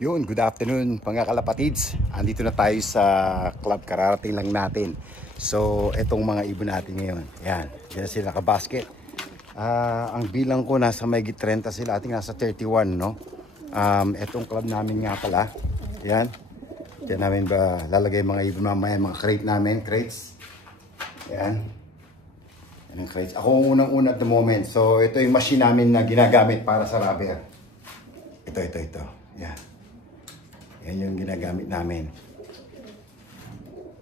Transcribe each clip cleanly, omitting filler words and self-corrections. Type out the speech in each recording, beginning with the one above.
Yun, good afternoon mga kalapatids. Andito na tayo sa club, kararating lang natin. So, etong mga ibon natin ngayon. Yan, yan sila nakabasket. Ang bilang ko nasa mayigit 30 sila, ating nasa 31, no? Etong club namin nga pala. Yan. Yan namin ba lalagay mga ibon mamaya, mga crate namin, crates. Yan. Yan ang crates. Ako ang unang-una at the moment. So, ito yung machine namin na ginagamit para sa rubber. Ito. Yan. Yan yung ginagamit namin.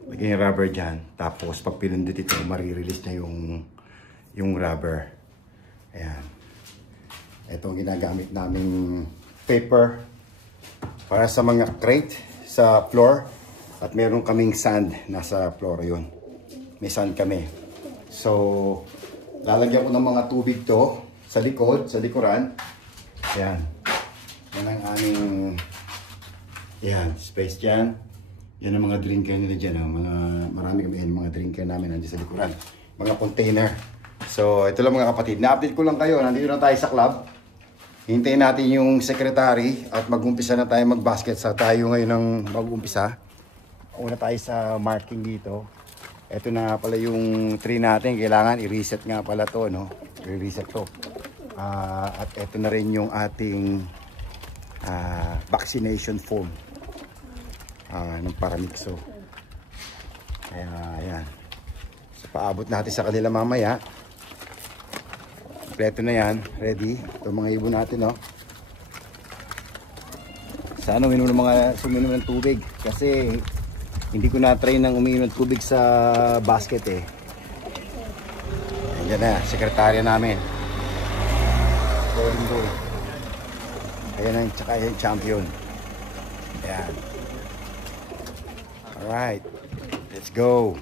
Lagyan yung rubber dyan. Tapos pag pinundit ito, marirelease niya yung rubber. Ayan. Ito ang ginagamit naming paper para sa mga crate sa floor. At meron kaming sand nasa floor yun. May sand kami. So, lalagyan ko ng mga tubig to sa likod, sa likuran. Ayan. Yan ang aming space dyan. Yan ang mga drinker nila dyan. Marami kami yan, mga drinker namin nandiyan sa likuran. Mga container. So, ito lang mga kapatid. Na-update ko lang kayo. Nandito na tayo sa club. Hintayin natin yung secretary at mag-umpisa na tayo mag-basket. Sa tayo ngayon ang mag-umpisa. Una tayo sa marking dito. Ito na pala yung tree natin. Kailangan i-reset nga pala to, no? I-reset to. At ito na rin yung ating vaccination form. Ng paramixo. Kaya ayan. So, paabot natin sa kanila mamaya. Kompleto na yan. Ready. Ito mga ibon natin, no? Sana suminom ng tubig. Kasi hindi ko na-try ng umiinom ng tubig sa basket eh. Ayan na. Sekretarya namin. Boy. Ayan ang tsaka yung champion. Ayan. Alright, let's go.